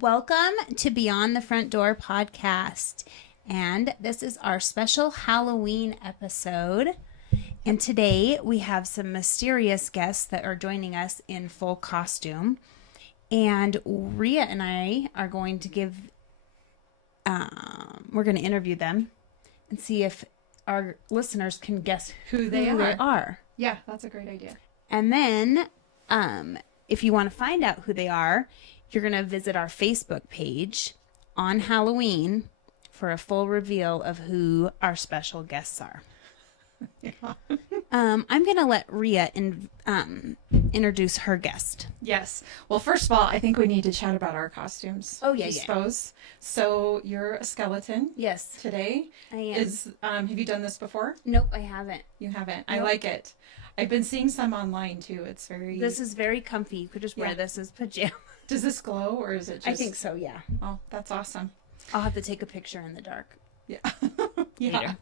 Welcome to Beyond the Front Door podcast. And this is our special Halloween episode. And today we have some mysterious guests that are joining us in full costume. And Rhea and I are going to we're going to interview them and see if our listeners can guess who they are. Yeah, that's a great idea. And then if you want to find out who they are, you're going to visit our Facebook page on Halloween for a full reveal of who our special guests are. Yeah. I'm going to let Rhea introduce her guest. Yes. Well, first of all, I think we need to chat about our costumes. Oh, yeah, I suppose. So you're a skeleton. Yes. Today. I am. Have you done this before? Nope, I haven't. You haven't. Nope. I like it. I've been seeing some online too. It's very... This is very comfy. You could just wear this as pajamas. Does this glow or is it just... I think so, yeah. Oh, that's awesome. I'll have to take a picture in the dark. Yeah. Yeah.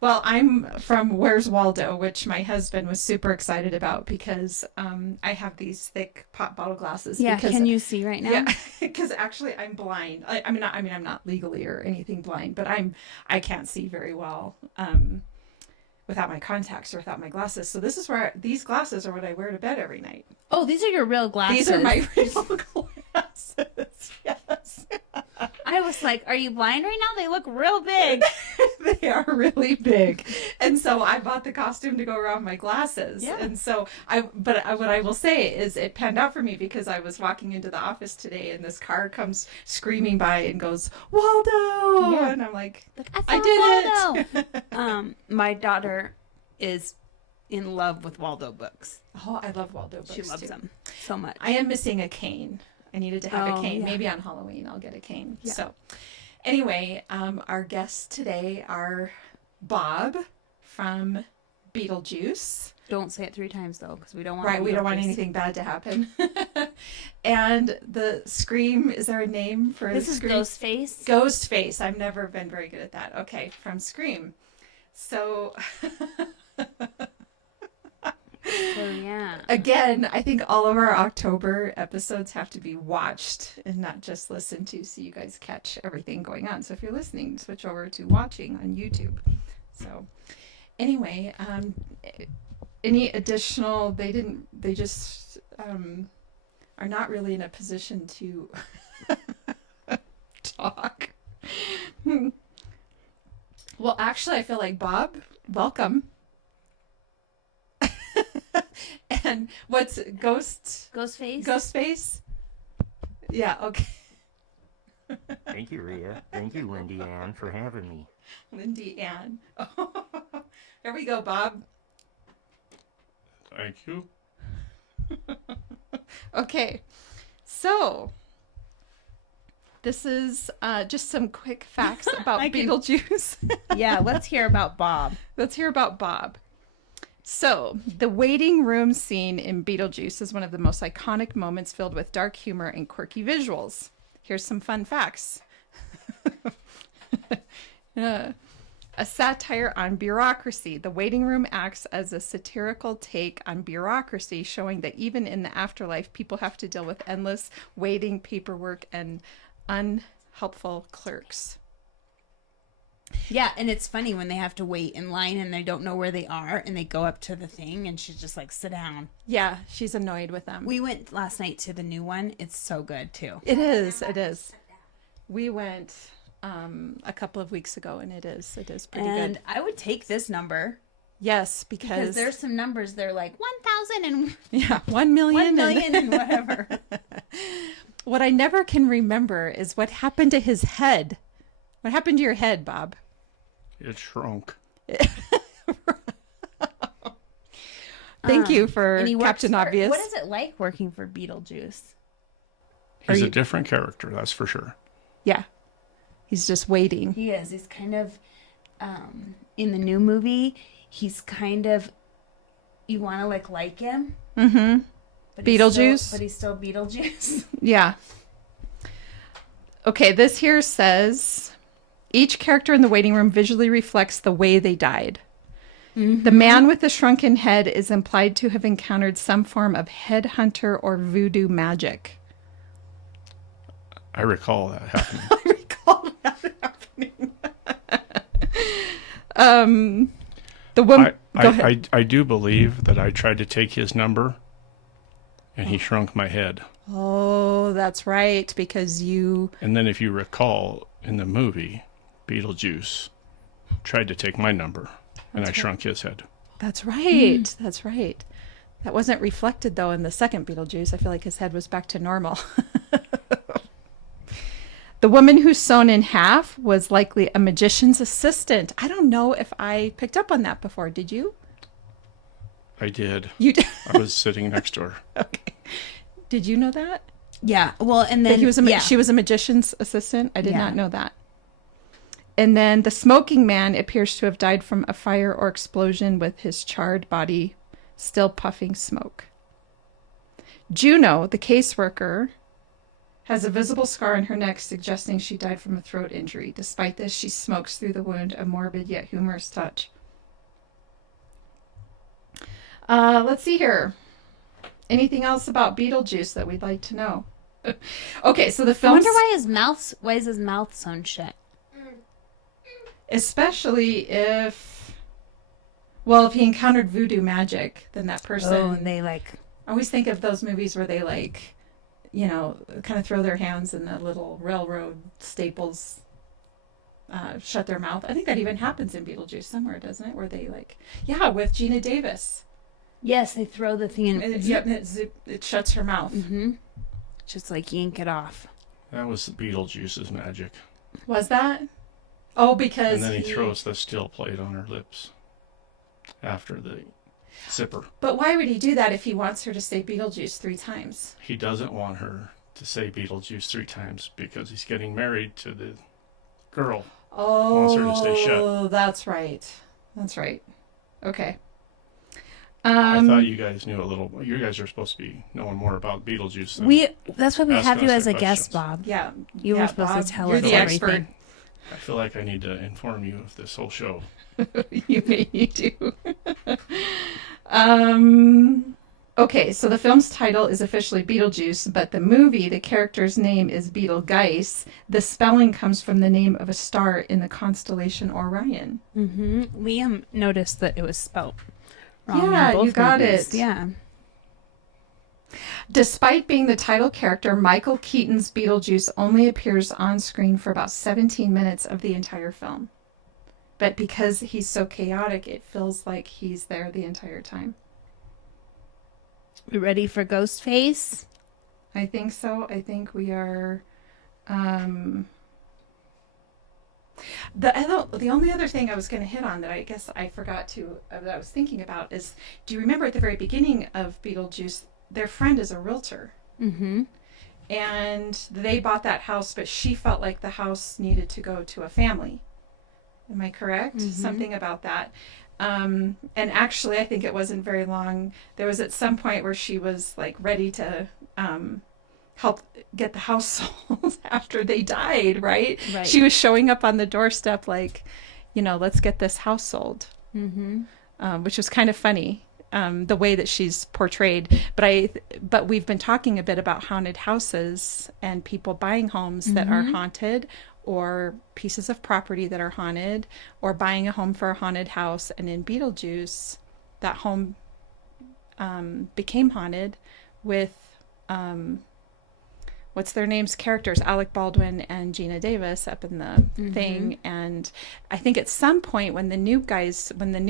Well, I'm from Where's Waldo, which my husband was super excited about because I have these thick pop bottle glasses. Yeah, because, can you see right now? Yeah, because actually I'm blind. I'm not legally or anything blind, but I can't see very well without my contacts or without my glasses. So these glasses are what I wear to bed every night. Oh, these are your real glasses. These are my real glasses. Yes. I was like, are you blind right now? They look real big. They are really big. And so I bought the costume to go around my glasses. Yeah. And so what I will say is it panned out for me because I was walking into the office today and this car comes screaming by and goes, Waldo! Yeah. And I'm like, I did it! My daughter is in love with Waldo books. Oh, I love Waldo books She loves too. them so much. I am missing a cane. I needed to have a cane. Yeah. Maybe on Halloween I'll get a cane. Yeah. So anyway, our guests today are Bob from Beetlejuice. Don't say it 3 times though, because we don't want. Right, we don't want anything bad to happen. And the Scream, is there a name for This is Scream? Ghostface. Ghostface. I've never been very good at that. Okay, from Scream. So So yeah. again, I think all of our October episodes have to be watched and not just listened to so you guys catch everything going on. So if you're listening, switch over to watching on YouTube. So anyway, any additional, they just are not really in a position to talk. Well, actually, I feel like Bob, welcome. And what's Ghostface? Ghostface? Yeah, okay. Thank you, Rhea. Thank you, Lindy Ann, for having me. Lindy Ann. Oh, there we go, Bob. Thank you. Okay, so this is just some quick facts about Beetlejuice. Yeah, let's hear about Bob. Let's hear about Bob. So, the waiting room scene in Beetlejuice is one of the most iconic moments filled with dark humor and quirky visuals. Here's some fun facts. A satire on bureaucracy. The waiting room acts as a satirical take on bureaucracy, showing that even in the afterlife, people have to deal with endless waiting, paperwork, and unhelpful clerks. Yeah, and it's funny when they have to wait in line and they don't know where they are and they go up to the thing and she's just like, sit down. Yeah, she's annoyed with them. We went last night to the new one. It's so good too. It is. We went a couple of weeks ago and it is pretty And good. I would take this number. Yes, Because there's some numbers they're like 1,000 and yeah, 1 million. 1 million and whatever. What I never can remember is what happened to his head. What happened to your head, Bob? It shrunk. Thank you for And he works Captain for- Obvious. What is it like working for Beetlejuice? He's you- a different character, that's for sure. Yeah. He's just waiting. He is. He's kind of, in the new movie, he's kind of, you want to like him. Mm-hmm. But Beetlejuice. But he's still Beetlejuice. Yeah. Okay, this here says each character in the waiting room visually reflects the way they died. Mm-hmm. The man with the shrunken head is implied to have encountered some form of headhunter or voodoo magic. I recall that happening. I recall that happening. The woman. Go ahead. I do believe that I tried to take his number, and he shrunk my head. Oh, that's right, because you... And then if you recall, in the movie, Beetlejuice tried to take my number, and I shrunk his head. That's right. That's right. That wasn't reflected, though, in the second Beetlejuice. I feel like his head was back to normal. The woman who's sewn in half was likely a magician's assistant. I don't know if I picked up on that before. Did you? I did. You did? I was sitting next to her. Okay. Did you know that? Yeah. Well, and then She was a magician's assistant? I did Yeah. not know that. And then the smoking man appears to have died from a fire or explosion with his charred body still puffing smoke. Juno, the caseworker, has a visible scar on her neck suggesting she died from a throat injury. Despite this, she smokes through the wound, a morbid yet humorous touch. Let's see here. Anything else about Beetlejuice that we'd like to know? Okay, so the I film... wonder why is his mouth sewn shut? Especially if he encountered voodoo magic, then that person... Oh, and they like... I always think of those movies where they kind of throw their hands in the little railroad staples, shut their mouth. I think that even happens in Beetlejuice somewhere, doesn't it? Where they with Gina Davis. Yes, they throw the thing in. It shuts her mouth. Mm-hmm. Just like yank it off. That was Beetlejuice's magic. Was that? Oh, because... And then he throws the steel plate on her lips after the zipper. But why would he do that if he wants her to say Beetlejuice 3 times? He doesn't want her to say Beetlejuice 3 times because he's getting married to the girl. Oh, Wants her to stay shut. That's right. That's right. Okay. I thought you guys knew a little. You guys are supposed to be knowing more about Beetlejuice. That's why we Ask have you us as the a guest, questions. Bob. Yeah. You were supposed Bob, to tell you're us the everything. expert. I feel like I need to inform you of this whole show. You do. Okay, so the film's title is officially Beetlejuice, but the movie, the character's name is Beetlejuice. The spelling comes from the name of a star in the constellation Orion. Mm-hmm. Liam noticed that it was spelled wrong. Yeah, in both you got movies. it. Yeah. Despite being the title character, Michael Keaton's Beetlejuice only appears on screen for about 17 minutes of the entire film. But because he's so chaotic, it feels like he's there the entire time. We ready for Ghostface? I think so. I think we are. The only other thing I was going to hit on that I guess I forgot to, that I was thinking about is, do you remember at the very beginning of Beetlejuice, their friend is a realtor? Mm-hmm. And they bought that house, but she felt like the house needed to go to a family. Am I correct? Mm-hmm. Something about that. And actually, I think it wasn't very long. There was at some point where she was like ready to help get the house sold after they died, right? Right. She was showing up on the doorstep like, let's get this house sold, Mm-hmm. which was kind of funny, the way that she's portrayed. But we've been talking a bit about haunted houses and people buying homes that are haunted, or pieces of property that are haunted, or buying a home for a haunted house. And in Beetlejuice, that home became haunted with what's their names? Characters, Alec Baldwin and Gina Davis up in the thing. And I think at some point when the new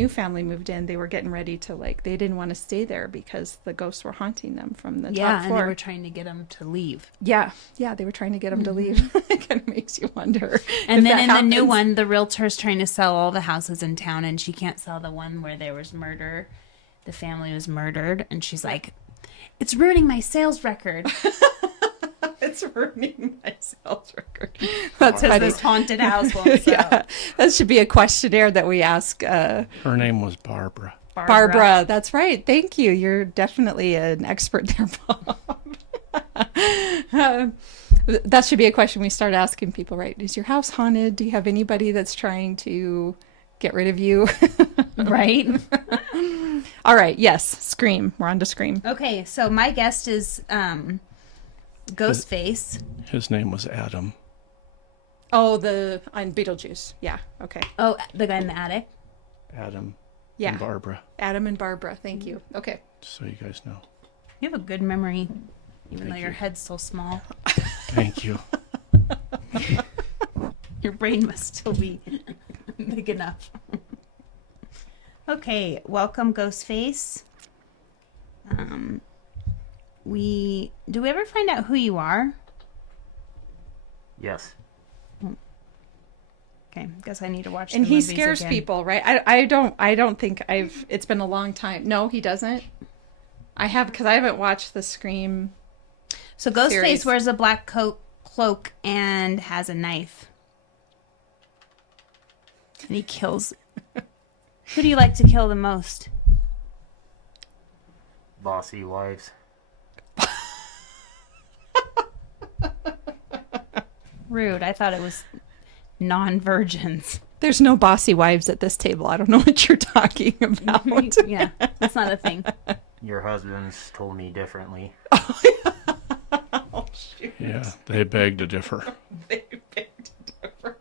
family moved in, they were getting ready to they didn't want to stay there because the ghosts were haunting them from the top floor. And they were trying to get him to leave. Yeah, they were trying to get them to leave. It kind of makes you wonder. And then in the new one, the realtor's trying to sell all the houses in town, and she can't sell the one where there was murder. The family was murdered, and she's like, "It's ruining my sales record." It's ruining my sales record. That's because this haunted house won't sell. Yeah, that should be a questionnaire that we ask. Her name was Barbara. Barbara, that's right. Thank you. You're definitely an expert there, Bob. That should be a question we start asking people, right? Is your house haunted? Do you have anybody that's trying to get rid of you? Right? All right. Yes. Scream. We're on to Scream. Okay, so my guest is Ghostface. His name was Adam. Oh, on Beetlejuice. Yeah. Okay. Oh, the guy in the attic. Adam Yeah. and Barbara. Adam and Barbara. Thank you. Okay. So you guys know. You have a good memory, even though Thank your you. head's so small. Thank you. Your brain must still be big enough. Okay, welcome, Ghostface. Do we ever find out who you are? Yes. Okay, guess I need to watch. And the he movies scares again. people, right? I don't think it's been a long time. No, he doesn't. I have, because I haven't watched the Scream. So Ghostface series. wears a black cloak and has a knife, and he kills. Who do you like to kill the most? Bossy wives. Rude. I thought it was non-virgins. There's no bossy wives at this table. I don't know what you're talking about. Yeah, that's not a thing. Your husbands told me differently. Oh, shoot. Yeah, they beg to differ. They beg to differ.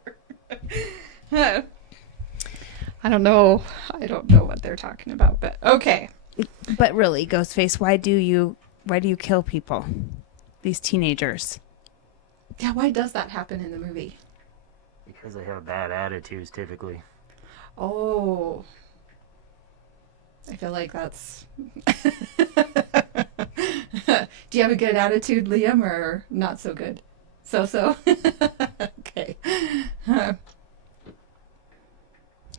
I don't know what they're talking about, but okay. But really, Ghostface, why do you kill people? These teenagers. Yeah, why does that happen in the movie? Because they have bad attitudes typically. Oh. I feel like that's... Do you have a good attitude, Liam, or not so good? So. Okay.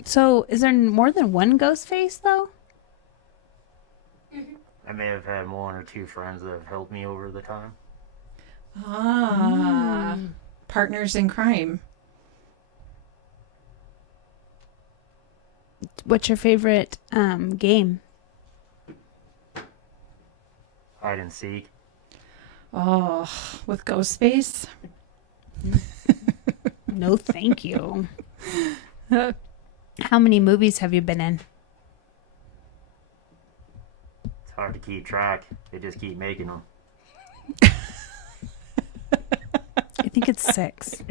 So, is there more than one Ghostface, though? I may have had one or two friends that have helped me over the time. Partners in crime. What's your favorite game? Hide and seek. Oh, with Ghostface? No, thank you. How many movies have you been in? It's hard to keep track. They just keep making them. I think it's 6.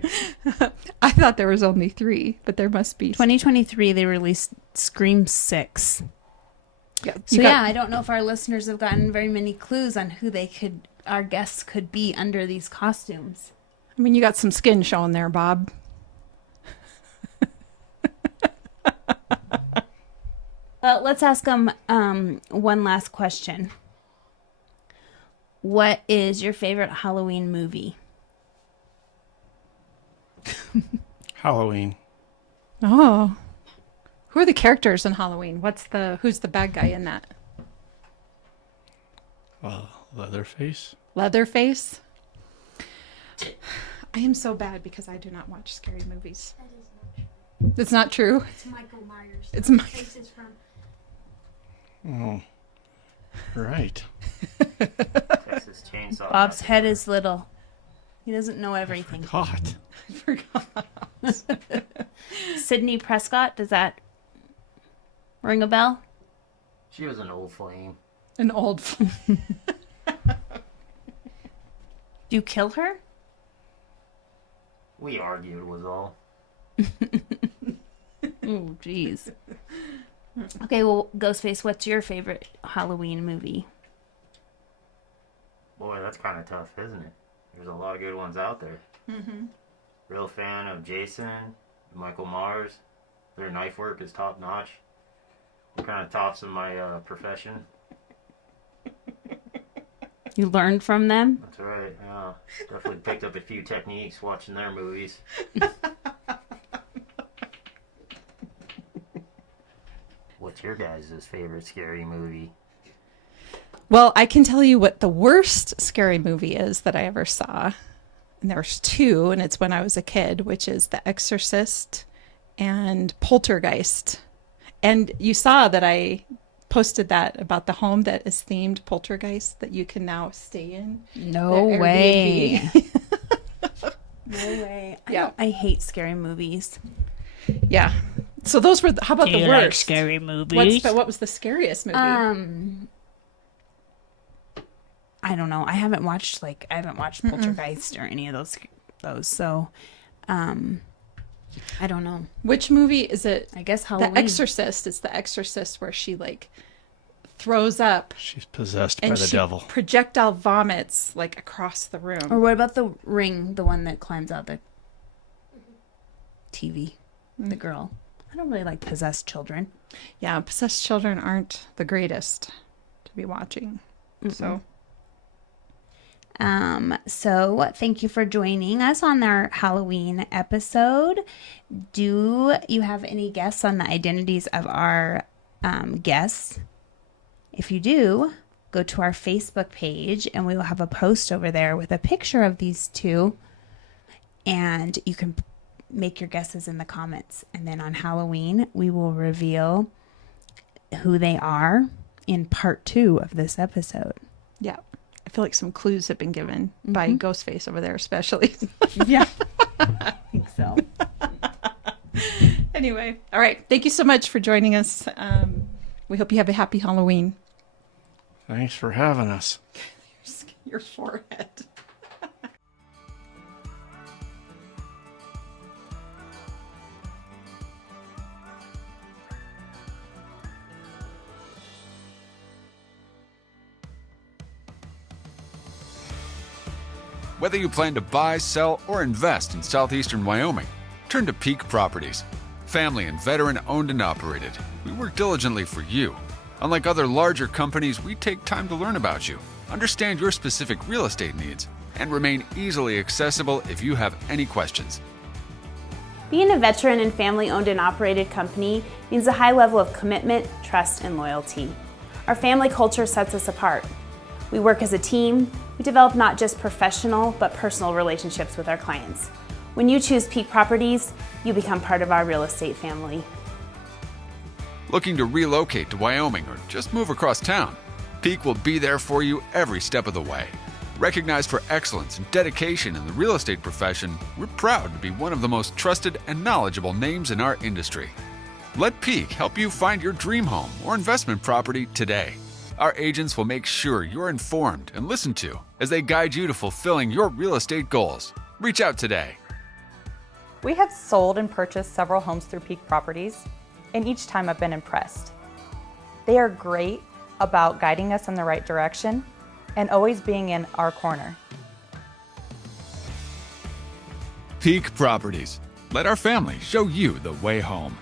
I thought there was only 3, but there must be. 2023, they released Scream 6. Yeah, So yeah, I don't know if our listeners have gotten very many clues on who our guests could be under these costumes. I mean, you got some skin showing there, Bob. Let's ask them one last question. What is your favorite Halloween movie? Halloween. Oh. Who are the characters in Halloween? Who's the bad guy in that? Leatherface. Leatherface? I am so bad because I do not watch scary movies. That is not true. It's not true? It's Michael Myers. It's Mi- Face is from. Oh, right. Texas Chainsaw. Bob's head is little. He doesn't know everything. Caught. I forgot. Sydney Prescott, does that ring a bell? She was an old flame. An old... Do you kill her? We argued was all. Oh, jeez. Okay, well, Ghostface, what's your favorite Halloween movie? Boy, that's kind of tough, isn't it? There's a lot of good ones out there. Mm-hmm. Real fan of Jason, Michael Myers. Their knife work is top notch. What kind of tops in my profession? You learned from them? That's right. Yeah, definitely picked up a few techniques watching their movies. What's your guys' favorite scary movie? Well, I can tell you what the worst scary movie is that I ever saw. And there's 2, and it's when I was a kid, which is The Exorcist and Poltergeist. And you saw that I posted that about the home that is themed Poltergeist that you can now stay in. No The way. Airbnb. No way. Yeah. I hate scary movies. Yeah. So those were, how about the worst? scary movies? What was the scariest movie? I don't know. I haven't watched Poltergeist or any of those. So, I don't know. Which movie is it? I guess Halloween. The Exorcist. It's The Exorcist where she like throws up She's possessed by and the she devil. projectile vomits like across the room. Or what about the Ring, the one that climbs out the TV, the girl? I don't really like possessed children. Yeah, possessed children aren't the greatest to be watching. So So thank you for joining us on our Halloween episode. Do you have any guesses on the identities of our guests? If you do, go to our Facebook page and we will have a post over there with a picture of these two. And you can make your guesses in the comments. And then on Halloween, we will reveal who they are in part 2 of this episode. yeah, I feel like some clues have been given by Ghostface over there, especially. Yeah, I think so. Anyway, all right. Thank you so much for joining us. We hope you have a happy Halloween. Thanks for having us. Your forehead. Whether you plan to buy, sell, or invest in southeastern Wyoming, turn to Peak Properties. Family and veteran owned and operated, we work diligently for you. Unlike other larger companies, we take time to learn about you, understand your specific real estate needs, and remain easily accessible if you have any questions. Being a veteran and family-owned and operated company means a high level of commitment, trust, and loyalty. Our family culture sets us apart. We work as a team. We develop not just professional, but personal relationships with our clients. When you choose Peak Properties, you become part of our real estate family. Looking to relocate to Wyoming or just move across town? Peak will be there for you every step of the way. Recognized for excellence and dedication in the real estate profession, we're proud to be one of the most trusted and knowledgeable names in our industry. Let Peak help you find your dream home or investment property today. Our agents will make sure you're informed and listened to as they guide you to fulfilling your real estate goals. Reach out today. We have sold and purchased several homes through Peak Properties, and each time I've been impressed. They are great about guiding us in the right direction and always being in our corner. Peak Properties. Let our family show you the way home.